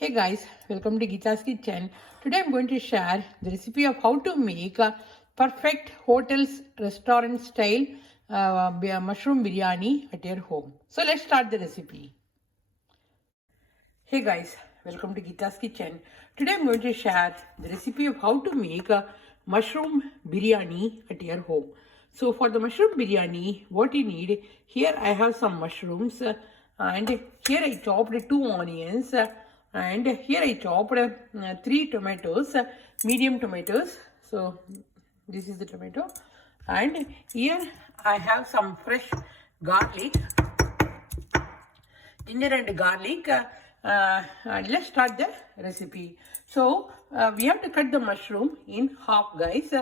Hey guys, welcome to Geeta's Kitchen. Today I'm going to share the recipe of how to make a perfect hotel's restaurant style mushroom biryani at your home. So let's start the recipe. Hey guys, welcome to Geeta's Kitchen. Today I'm going to share the recipe of how to make a mushroom biryani at your home. So for the mushroom biryani, what you need, here I have some mushrooms and here I chopped 2 onions and here I chopped 3 tomatoes, medium tomatoes. So this is the tomato, and here I have some fresh garlic, ginger and garlic. And let's start the recipe. So we have to cut the mushroom in half, guys.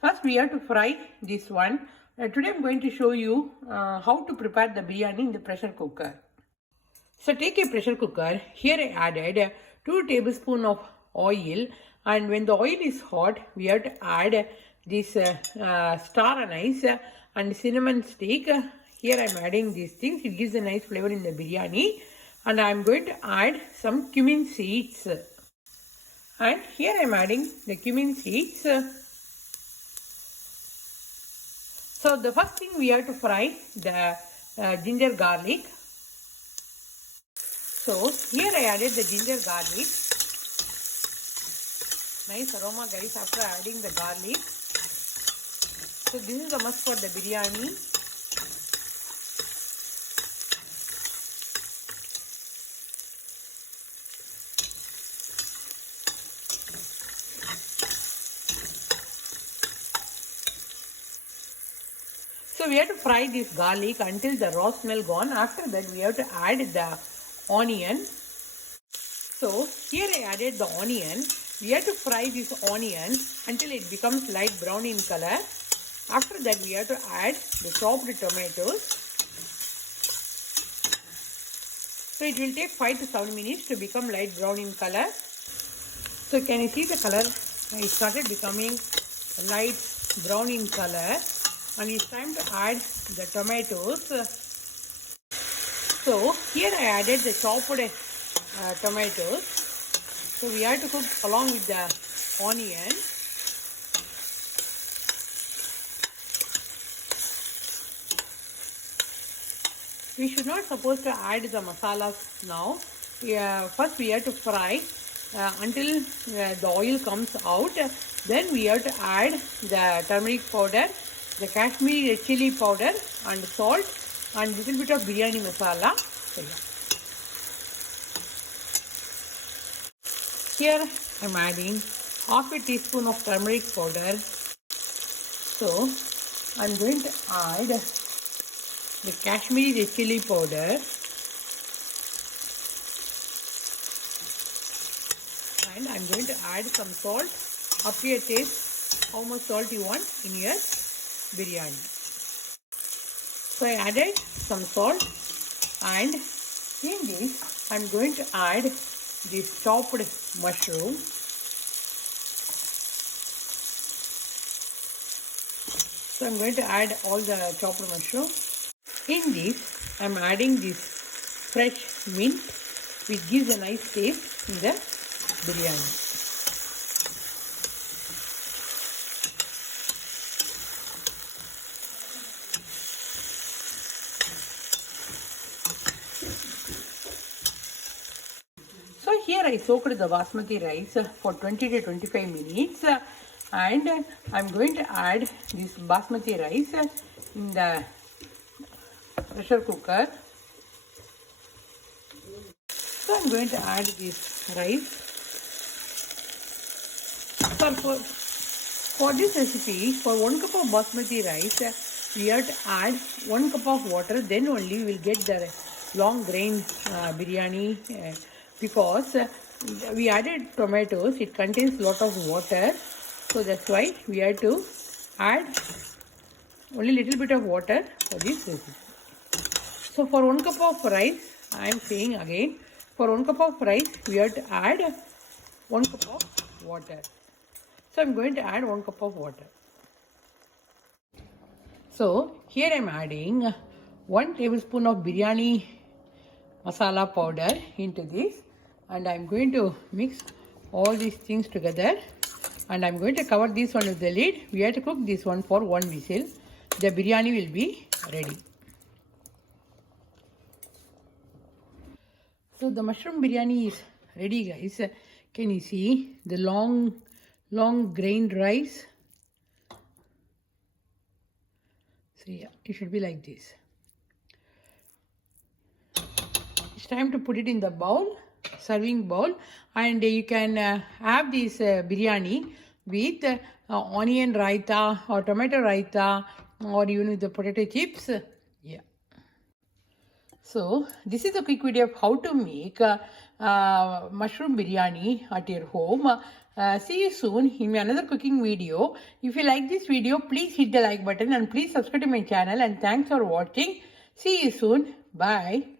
First we have to fry this one. Today I'm going to show you how to prepare the biryani in the pressure cooker. So take a pressure cooker. Here I added 2 tablespoons of oil, and when the oil is hot, we have to add this star anise and cinnamon stick. Here I am adding these things. It gives a nice flavor in the biryani. And I am going to add some cumin seeds. And here I am adding the cumin seeds. So the first thing we have to fry the ginger garlic. So here I added the ginger garlic. Nice aroma, guys, after adding the garlic. So this is the must for the biryani. So we have to fry this garlic until the raw smell gone. After that we have to add the onion. So here I added the onion. We have to fry this onion until it becomes light brown in color. After that we have to add the chopped tomatoes. So it will take 5 to 7 minutes to become light brown in color. So can you see the color? It started becoming light brown in color. And it's time to add the tomatoes. So here I added the chopped tomatoes. So we have to cook along with the onion. We should not supposed to add the masalas now. First we have to fry until the oil comes out. Then we have to add the turmeric powder, the Kashmiri red chili powder and salt and little bit of biryani masala. Here I am adding half a teaspoon of turmeric powder. So I am going to add the Kashmiri red chili powder and I am going to add some salt up to your taste, how much salt you want in your biryani. So I added some salt, and in this I am going to add this chopped mushroom. So I am going to add all the chopped mushroom. In this I am adding this fresh mint, which gives a nice taste in the biryani. So here I soaked the basmati rice for 20 to 25 minutes and I am going to add this basmati rice in the pressure cooker. So I am going to add this rice. For this recipe, for 1 cup of basmati rice, we have to add 1 cup of water. Then only we will get the long grain biryani. Because we added tomatoes, it contains lot of water, so that's why we have to add only little bit of water for this recipe. So for 1 cup of rice, I am saying again, for 1 cup of rice we have to add 1 cup of water. So I am going to add 1 cup of water. So here I am adding 1 tablespoon of biryani masala powder into this. and I'm going to mix all these things together, and I'm going to cover this one with the lid. We have to cook this one for 1 whistle. The biryani will be ready. So the mushroom biryani is ready, guys. Can you see the long grained rice? So yeah, it should be like this. It's time to put it in the bowl, serving bowl, and you can have this biryani with onion raita or tomato raita, or even with the potato chips. Yeah. So this is a quick video of how to make mushroom biryani at your home. See you soon in another cooking video. If you like this video, please hit the like button and please subscribe to my channel, and thanks for watching. See you soon. Bye.